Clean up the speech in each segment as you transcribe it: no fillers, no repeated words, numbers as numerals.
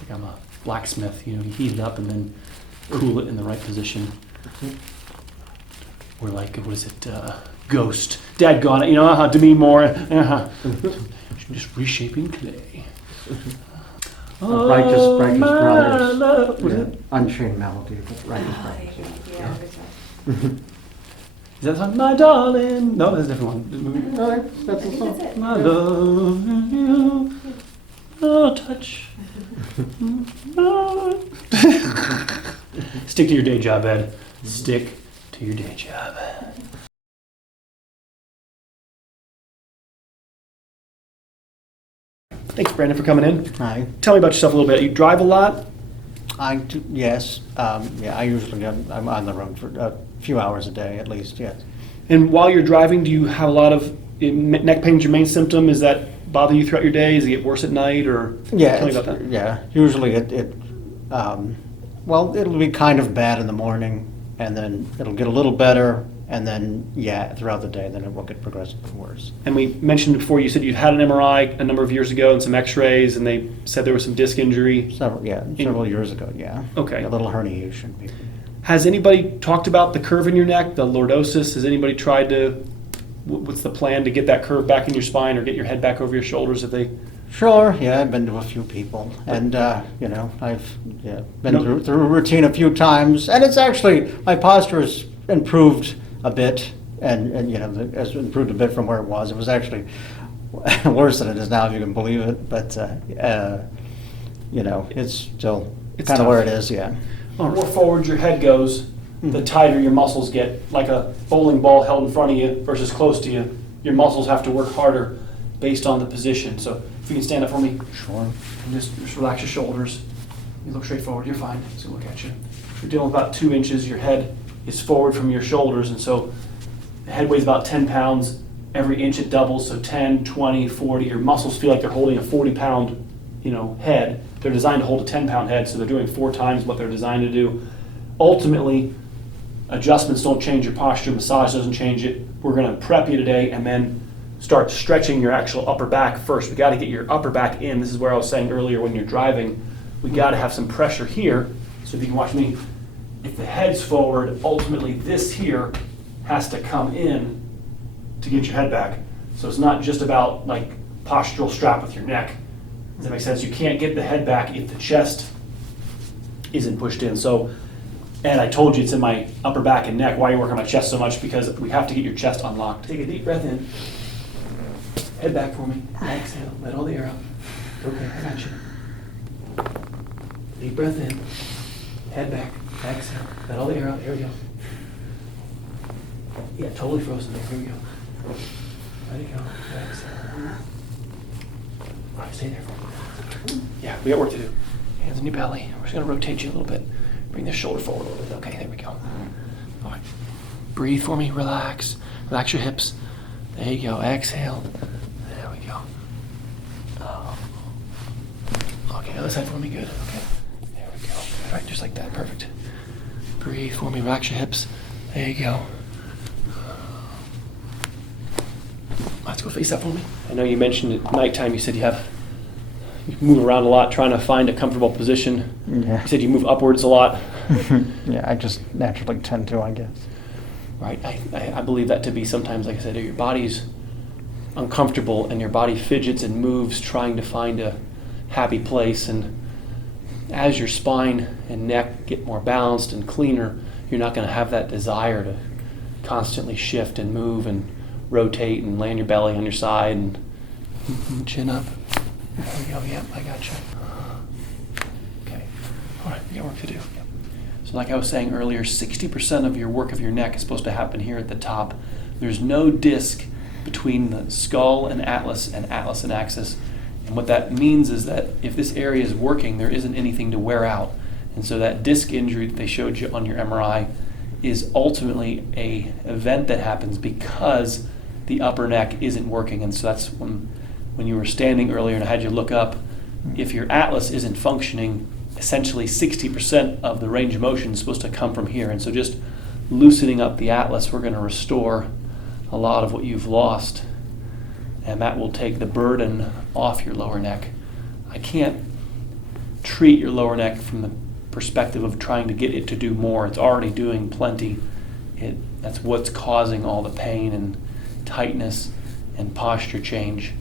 like I'm a blacksmith, you heat it up and then cool it in the right position. Or like, what is it, Ghost. Dadgone it, Demi Moore. Just reshaping clay. Righteous Brothers. Love. Yeah. Unchained Melody, but Righteous Brothers. Yeah. Is that song? My darling. No, that's a different one. No, that's the song. That's it. My love, you, oh, touch. Stick to your day job, Ed. Stick to your day job. Thanks, Brandon, for coming in. Hi. Tell me about yourself a little bit. You drive a lot? I do, yes. I usually I'm on the road for a few hours a day at least, yes. And while you're driving, do you have a lot of neck pain? Is your main symptom? Is that bother you throughout your day? Does it get worse at night? Or Yeah, tell me about that. yeah. Usually well, it'll be kind of bad in the morning, and then it'll get a little better, and then, throughout the day, then it will get progressively worse. And we mentioned before, you said you'd had an MRI a number of years ago and some x-rays, and they said there was some disc injury. Several years ago, yeah. Okay. A little herniation, maybe. Has anybody talked about the curve in your neck, the lordosis? Has anybody tried to, what's the plan to get that curve back in your spine or get your head back over your shoulders if they? Sure, yeah, I've been to a few people, and, I've been through a routine a few times, and it's actually, my posture has improved a bit, and has improved a bit from where it was. It was actually worse than it is now, if you can believe it, but, it's still kind of where it is, yeah. The more forward your head goes, the tighter your muscles get. Like a bowling ball held in front of you versus close to you, your muscles have to work harder based on the position. So if you can stand up for me. Sure. And just relax your shoulders. You look straight forward, you're fine. So look at you. You're dealing with about 2 inches. Your head is forward from your shoulders, and so the head weighs about 10 pounds. Every inch it doubles, so 10, 20, 40. Your muscles feel like they're holding a 40-pound, head. They're designed to hold a 10-pound head, so they're doing 4 times what they're designed to do. Ultimately, adjustments don't change your posture. Massage doesn't change it. We're going to prep you today and then start stretching your actual upper back first. We got to get your upper back in. This is where I was saying earlier, when you're driving, we got to have some pressure here. So if you can watch me, if the head's forward, ultimately this here has to come in to get your head back. So it's not just about like postural strap with your neck. Does that make sense? You can't get the head back if the chest isn't pushed in. So, and I told you it's in my upper back and neck. Why are you working on my chest so much? Because we have to get your chest unlocked. Take a deep breath in. Head back for me. Exhale. Let all the air out. Okay, I got you. Deep breath in. Head back. Exhale. Let all the air out. Here we go. Yeah, totally frozen there. Here we go. Let it go. Exhale. All right, stay there for me. Yeah, we got work to do. Hands on your belly. We're just going to rotate you a little bit. Bring the shoulder forward a little bit. Okay, there we go. All right. Breathe for me. Relax. Relax your hips. There you go. Exhale. There we go. Okay, other side for me. Good. Okay. There we go. All right, just like that. Perfect. Breathe for me. Relax your hips. There you go. Let's go face up for me. I know you mentioned at nighttime, you said you move around a lot trying to find a comfortable position. Yeah. You said you move upwards a lot. Yeah, I just naturally tend to, I guess. Right. I believe that to be sometimes, like I said, your body's uncomfortable and your body fidgets and moves trying to find a happy place. And as your spine and neck get more balanced and cleaner, you're not going to have that desire to constantly shift and move and rotate and lay on your belly on your side and chin up. There we go. Yep, I got you. Okay. All right, we got work to do. Yep. So like I was saying earlier, 60% of your work of your neck is supposed to happen here at the top. There's no disc between the skull and atlas and axis. And what that means is that if this area is working, there isn't anything to wear out. And so that disc injury that they showed you on your MRI is ultimately a event that happens because the upper neck isn't working. And so that's when you were standing earlier and I had you look up, if your atlas isn't functioning, essentially 60% of the range of motion is supposed to come from here. And so just loosening up the atlas, we're going to restore a lot of what you've lost, and that will take the burden off your lower neck. I can't treat your lower neck from the perspective of trying to get it to do more. It's already doing plenty. That's what's causing all the pain and tightness and posture change.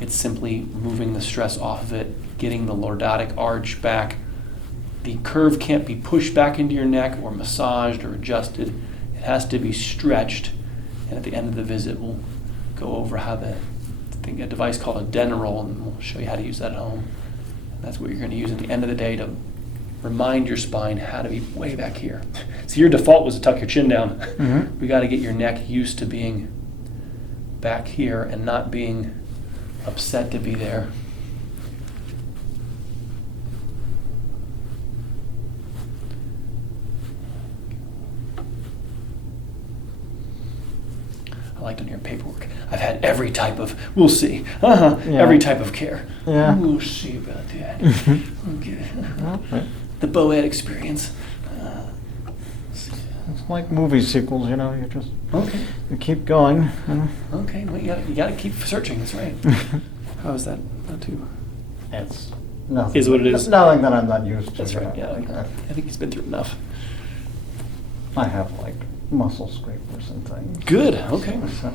It's simply moving the stress off of it, getting the lordotic arch back. The curve can't be pushed back into your neck or massaged or adjusted. It has to be stretched. And at the end of the visit, we'll go over how a device called a Denerol, and we'll show you how to use that at home. And that's what you're going to use at the end of the day to remind your spine how to be way back here. So your default was to tuck your chin down. Mm-hmm. We got to get your neck used to being back here and not being upset to be there. I liked on your paperwork. I've had every type of, we'll see. Yeah. Every type of care. Yeah. We'll see about that. Okay. Okay. The Boed experience. It's like movie sequels, you know, Okay. you keep going. Okay, well, you got to keep searching. That's right. How is that? Not too. It's nothing. Is what it is. Nothing that I'm not used to. That's you right. know. Yeah, I think he's been through enough. I have like muscle scrapers and things. Good. Okay. So,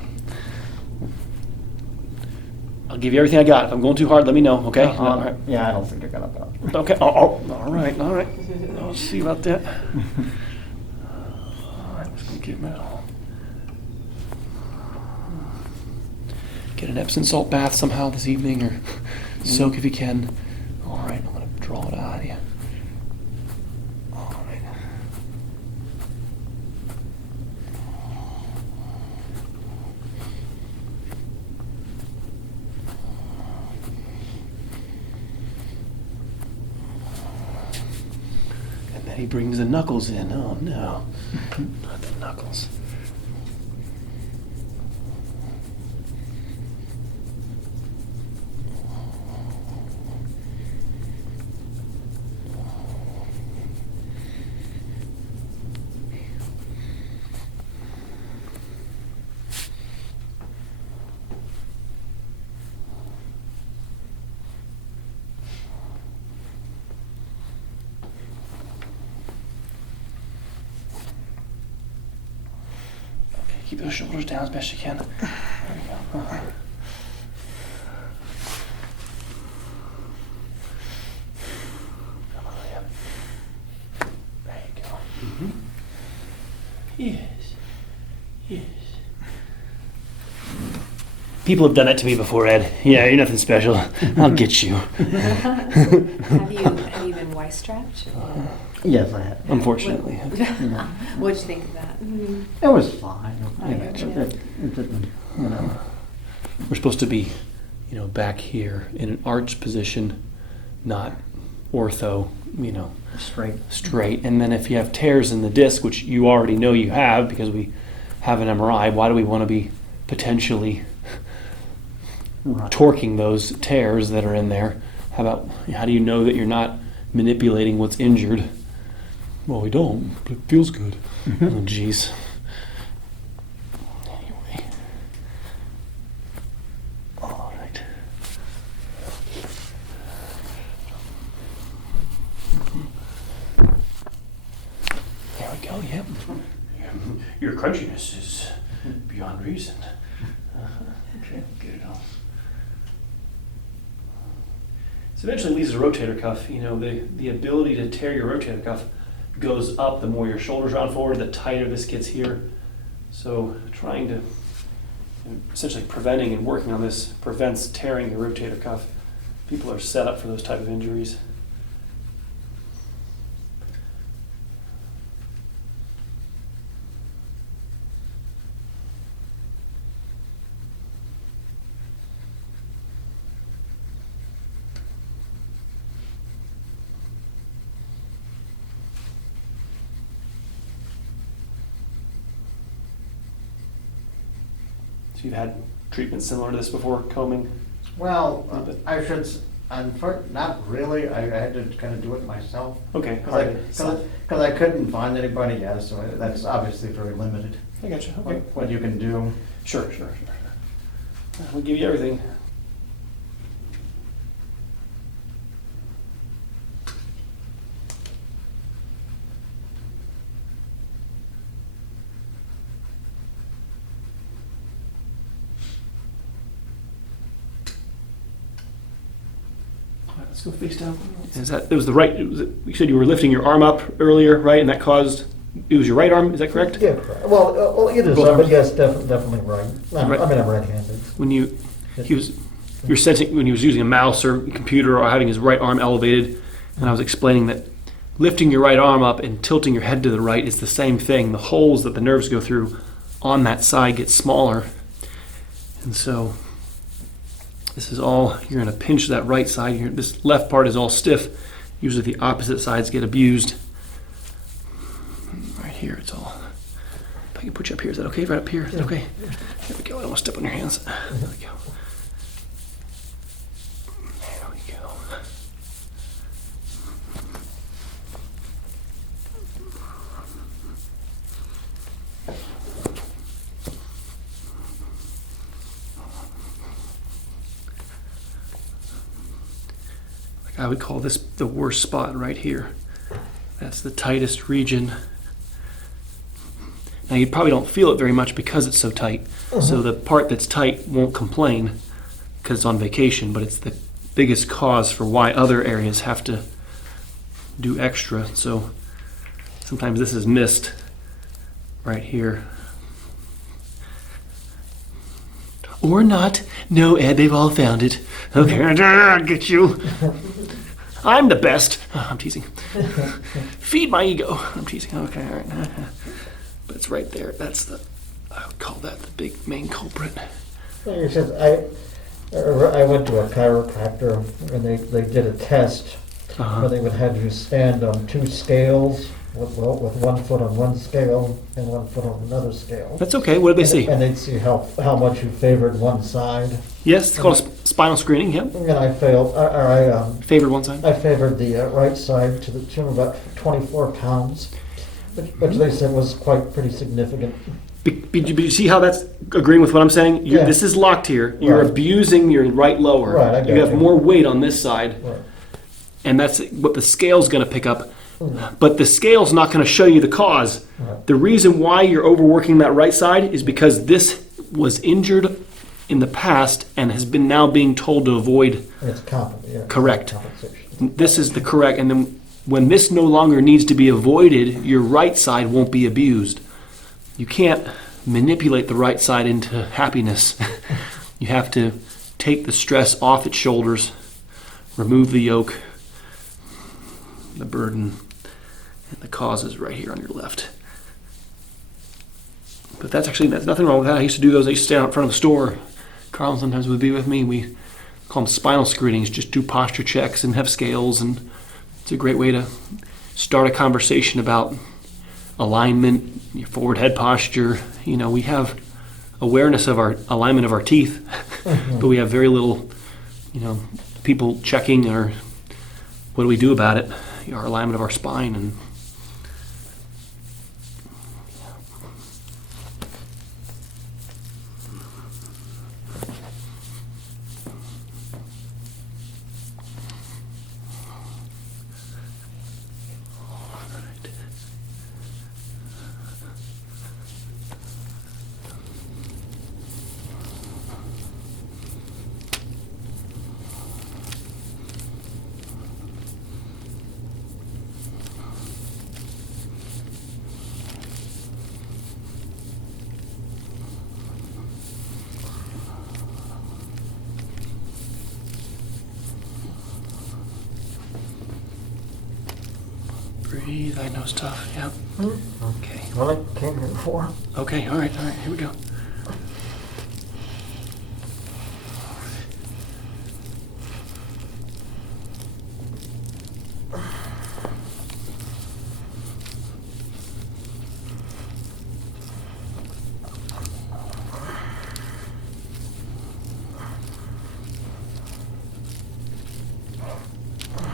I'll give you everything I got. If I'm going too hard, let me know. Okay. All right. Yeah, I don't think you're gonna bother. Okay. All right. All right. I'll see about that. All right. Let's go get metal. Get an Epsom salt bath somehow this evening, or soak if you can. All right. I'm gonna draw it out of you. All right. And then he brings the knuckles in. Oh no, not the knuckles. Keep those shoulders down as best you can. There you go. Come on, yeah. There you go. Mm-hmm. Yes. Yes. People have done that to me before, Ed. Yeah, you're nothing special. I'll get you. Have you been Y-strapped? Yes, I have. Unfortunately. What'd you think of that? It was fine. Oh, yeah. It didn't, you know. We're supposed to be, back here in an arch position, not ortho, straight. And then if you have tears in the disc, which you already know you have because we have an MRI, why do we want to be potentially Right. torquing those tears that are in there? How do you know that you're not manipulating what's injured? Well, we don't, but it feels good. Oh, jeez. Anyway. All right. There we go, yep. Your crunchiness is beyond reason. Okay, get it off. So eventually leads to the rotator cuff. The ability to tear your rotator cuff goes up the more your shoulders round forward, the tighter this gets here. So trying to, essentially preventing and working on this prevents tearing your rotator cuff. People are set up for those type of injuries. So you've had treatment similar to this before, combing? Well, A bit. not really. I had to kind of do it myself. Okay. Because I couldn't find anybody, yeah, so that's obviously very limited. I got you. Okay. What you can do. Sure. We'll give you everything. Let's go face down. It was the right, you said you were lifting your arm up earlier, right? And that caused, it was your right arm, is that correct? Yeah, correct. Well, either Both side, but arms. yes, definitely right. Right. I mean, I'm right-handed. When you were sensing when he was using a mouse or computer or having his right arm elevated, and I was explaining that lifting your right arm up and tilting your head to the right is the same thing. The holes that the nerves go through on that side get smaller. And so this is all, you're going to pinch that right side. This left part is all stiff. Usually the opposite sides get abused. Right here, it's all. If I can put you up here, is that okay? Right up here? Is that okay? There we go. I don't want to step on your hands. There we go. There we go. I would call this the worst spot right here. That's the tightest region. Now you probably don't feel it very much because it's so tight. So the part that's tight won't complain because it's on vacation, but it's the biggest cause for why other areas have to do extra. So sometimes this is missed right here. Or not. No, Ed, they've all found it. Okay, I'll get you. I'm the best. Oh, I'm teasing. Feed my ego. I'm teasing. Okay, all right. But it's right there. I would call that the big main culprit. Like I said, I went to a chiropractor and they did a test where they would have you stand on two scales with 1 foot on one scale and 1 foot on another scale. That's okay. What did they see? And they'd see how much you favored one side. Yes, it's called a spinal screening. Yep. And I Favored one side. I favored the right side to the tune of about 24 pounds, which they said was pretty significant. But you see how that's agreeing with what I'm saying? Yeah. This is locked here. You're Right. abusing your right lower. Right, I you got have you. more weight on this side, Right. and that's what the scale's going to pick up. But the scale's not going to show you the cause. Right. The reason why you're overworking that right side is because this was injured in the past and has been now being told to avoid. And it's Correct. compensation. This is the correct, and then when this no longer needs to be avoided, your right side won't be abused. You can't manipulate the right side into happiness. You have to take the stress off its shoulders, remove the yoke, the burden, and the cause is right here on your left. But that's nothing wrong with that. I used to do those. I used to stand out in front of the store. Carl sometimes would be with me. We call them spinal screenings, just do posture checks and have scales, and it's a great way to start a conversation about alignment, your forward head posture. We have awareness of our alignment of our teeth, but we have very little, people checking or what do we do about it, our alignment of our spine. And breathe. I know it's tough. Yep. Okay. Well, I came here before. Okay. All right. Here we go.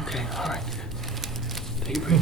Okay. All right. Take a break.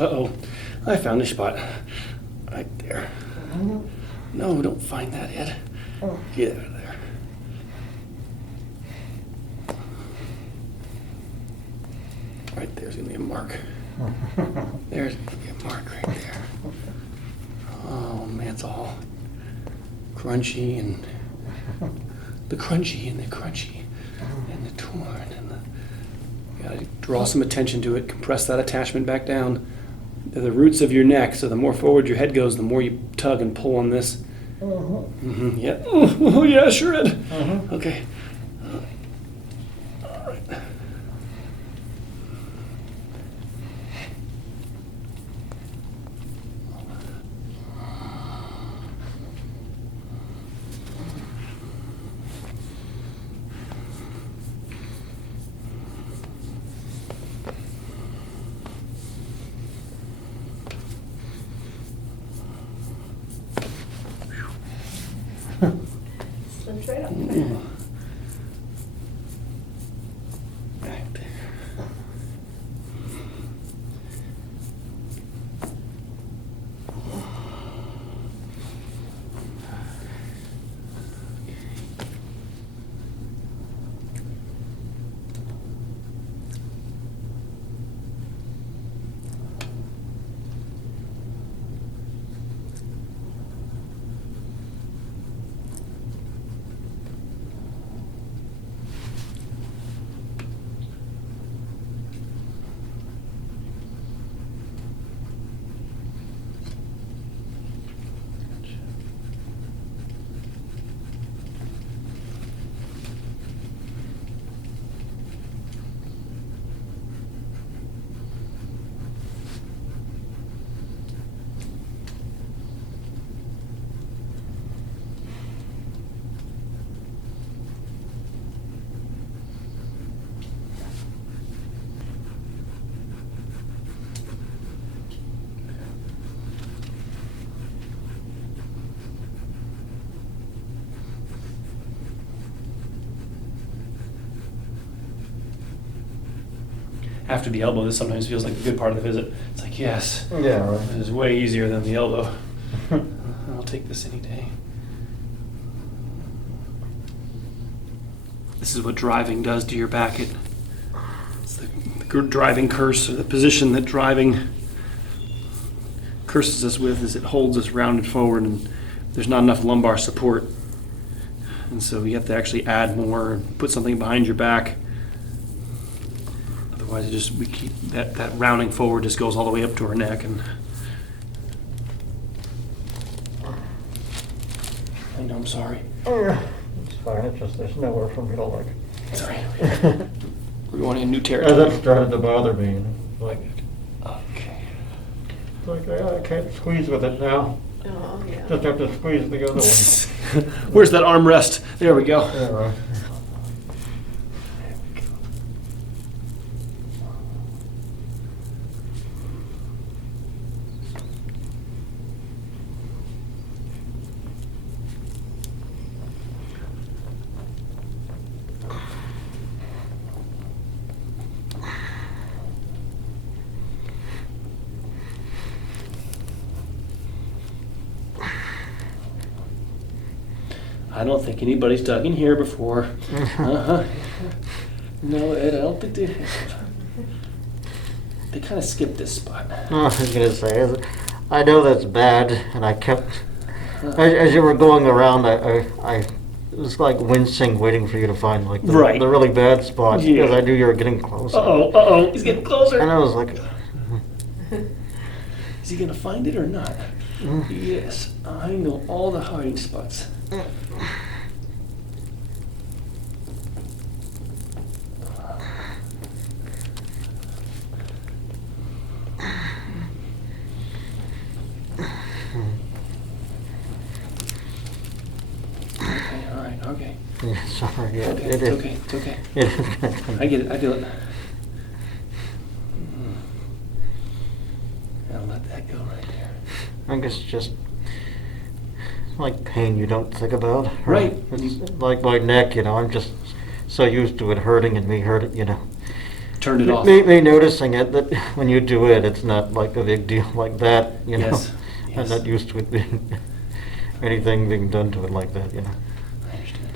Uh-oh. I found a spot. Right there. No, don't find that yet. Get out of there. Right there's gonna be a mark. There's gonna be a mark right there. Oh man, it's all crunchy and the crunchy and the crunchy and the torn and the. You gotta draw some attention to it. Compress that attachment back down. They're the roots of your neck, so the more forward your head goes, the more you tug and pull on this. Mm-hmm. Yeah. Oh, yeah, sure it. Okay. All right. Slipped right up. Right there. After the elbow, this sometimes feels like a good part of the visit. It's like, yes, Yeah, right. this is way easier than the elbow. I'll take this any day. This is what driving does to your back. It's the driving curse, or the position that driving curses us with, is it holds us rounded forward, and there's not enough lumbar support. And so you have to actually add more and put something behind your back. Otherwise, we keep that rounding forward just goes all the way up to our neck. And I know, I'm sorry. It's fine, it's just, there's nowhere for me to look. Sorry. We're going in new And territory. that's started to bother me, like, Okay. it's like, I can't squeeze with it now. Oh, yeah. Just have to squeeze the other one. Where's that armrest? There we go. Yeah, right. I don't think anybody's dug in here before. Uh-huh. No, Ed, I don't think they kind of skipped this spot. I was gonna say, I know that's bad, and I kept, as you were going around, I was like wincing, waiting for you to find like the Right. really bad spots, Yeah. because I knew you were getting closer. Uh-oh, he's getting closer. And I was like, Is he gonna find it or not? Yes, I know all the hiding spots. Okay, all right, okay. yeah, sorry, yeah, Okay, it it's is. okay, it's okay. It is. I get it, I feel it. I'll let that go right there. I guess just like pain you don't think about. Right. It's like my neck, I'm just so used to it hurting and me hurting, turned it off. Me noticing it, that when you do it, it's not like a big deal like that, you know? Yes, I'm yes. not used to it being, anything being done to it like that, you know? I understand.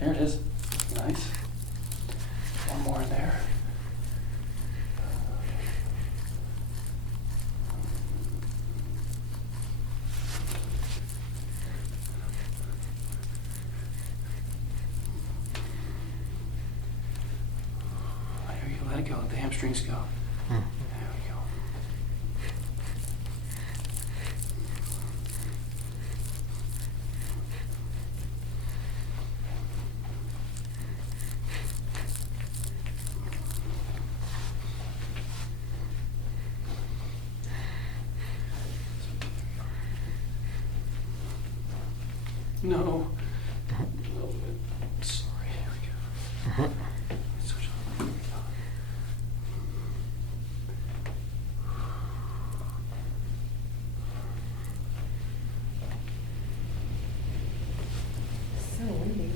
There it is. Nice. One more in there. There you go. Let it go. Let the hamstrings go. There we go. No. No. Sorry. Here we go. Switch on. Here we go. So windy.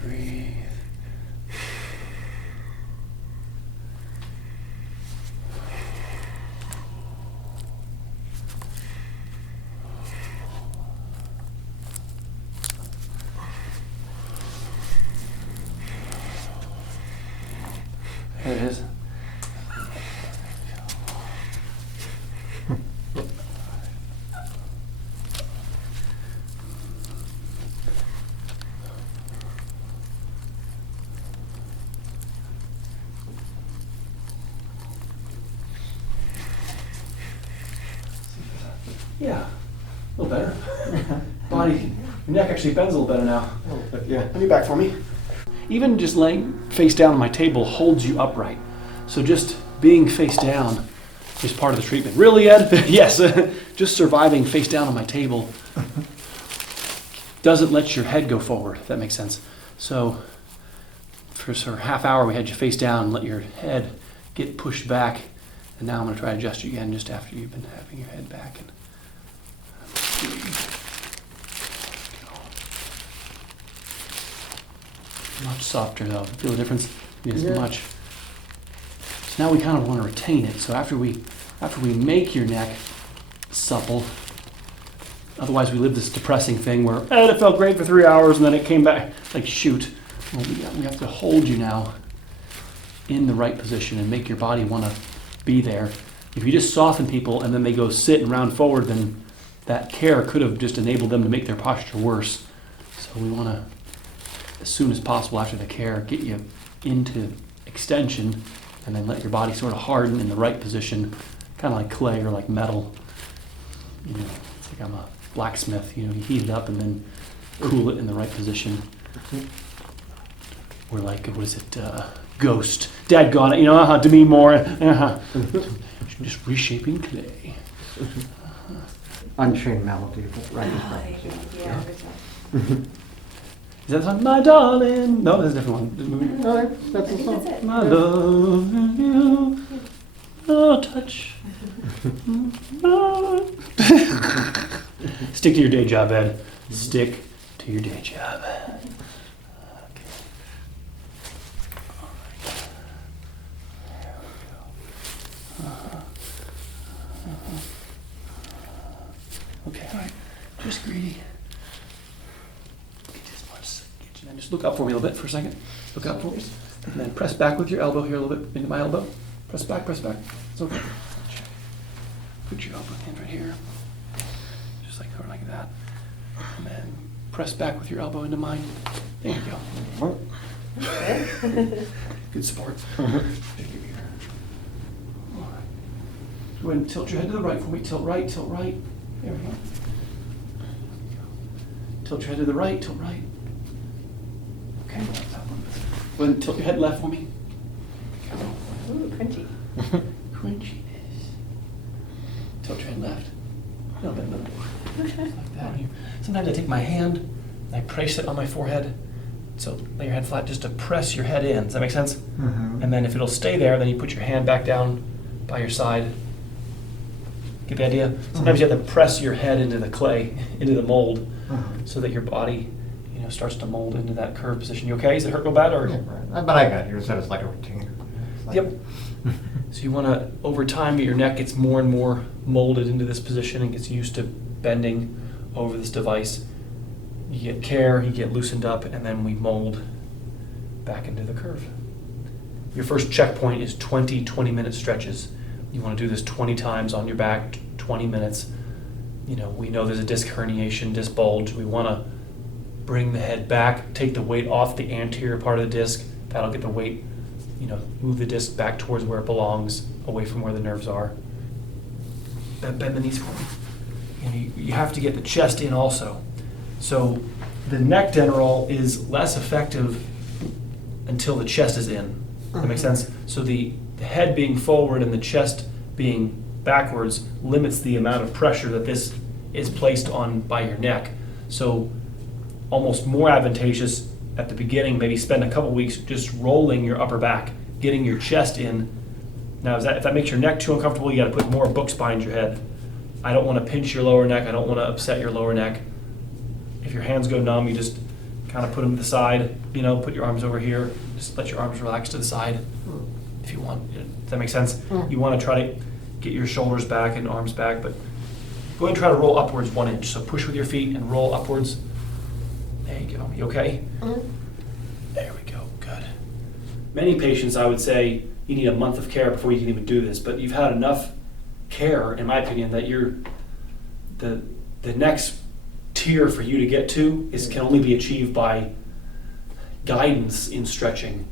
Breathe. There it is. Yeah, a little better. Body, your neck actually bends a little better now. Yeah. Let me back for me. Even just laying face down on my table holds you upright. So just being face down is part of the treatment. Really, Ed? Yes. Just surviving face down on my table doesn't let your head go forward, if that makes sense. So for sort of half hour, we had you face down, let your head get pushed back. And now I'm going to try to adjust you again just after you've been having your head back. And much softer though. Feel the difference? Yes, Yeah. much. So now we kind of want to retain it. So after we make your neck supple, otherwise we live this depressing thing where it felt great for 3 hours and then it came back like shoot. Well, we have to hold you now in the right position and make your body want to be there. If you just soften people and then they go sit and round forward, then that care could have just enabled them to make their posture worse. So we want to, as soon as possible after the care, get you into extension and then let your body sort of harden in the right position, kind of like clay or like metal. You know, it's like I'm a blacksmith, you know, you heat it up and then cool it in the right position. Or like, what is it, ghost, daggone it, you know, Demi Moore, just reshaping clay. Unchained Melody, but right. Yeah. Is that the song? My darling. No, that's a different one. No, that's the song. That's it. My love and you, no touch. Stick to your day job, Ed. Stick to your day job. Okay, all right. Just greedy. Just look up for me a little bit for a second. Look up for me. And then press back with your elbow here a little bit into my elbow. Press back, press back. It's okay. Put your elbow hand right here. Just like that. And then press back with your elbow into mine. There you go. Good support. All right. Go ahead and tilt your head to the right for me. Tilt right, tilt right. There we go. Tilt your head to the right, tilt right. Okay, that's that one. Go ahead and tilt your head left for me. Ooh, crunchy. Crunchiness. Tilt your head left. A little bit, like that. Sometimes I take my hand, and I place it on my forehead. So lay your head flat just to press your head in. Does that make sense? Mhm. And then if it'll stay there, then you put your hand back down by your side. Get the idea? Sometimes you have to press your head into the clay, into the mold, so that your body, starts to mold into that curved position. You okay? Does it hurt real bad? Or? Yeah, right. But I got it. You said it's like a routine. It's like- Yep. So you want to, over time, your neck gets more and more molded into this position and gets used to bending over this device. You get care, you get loosened up, and then we mold back into the curve. Your first checkpoint is 20-minute stretches. You want to do this 20 times on your back, 20 minutes. We know there's a disc herniation, disc bulge. We want to bring the head back, take the weight off the anterior part of the disc. That'll get the weight, move the disc back towards where it belongs, away from where the nerves are. Bend the knees for me. You have to get the chest in also. So the neck den roll is less effective until the chest is in. That makes sense? So the head being forward and the chest being backwards limits the amount of pressure that this is placed on by your neck. So almost more advantageous at the beginning, maybe spend a couple weeks just rolling your upper back, getting your chest in. Now, if that makes your neck too uncomfortable, you got to put more books behind your head. I don't want to pinch your lower neck. I don't want to upset your lower neck. If your hands go numb, you just kind of put them to the side, put your arms over here. Just let your arms relax to the side if you want. Does that make sense? You want to try to get your shoulders back and arms back, but go ahead and try to roll upwards 1 inch. So push with your feet and roll upwards. There you go. You okay? There we go. Good. Many patients, I would say, you need a month of care before you can even do this, but you've had enough care, in my opinion, that the next for you to get to can only be achieved by guidance in stretching.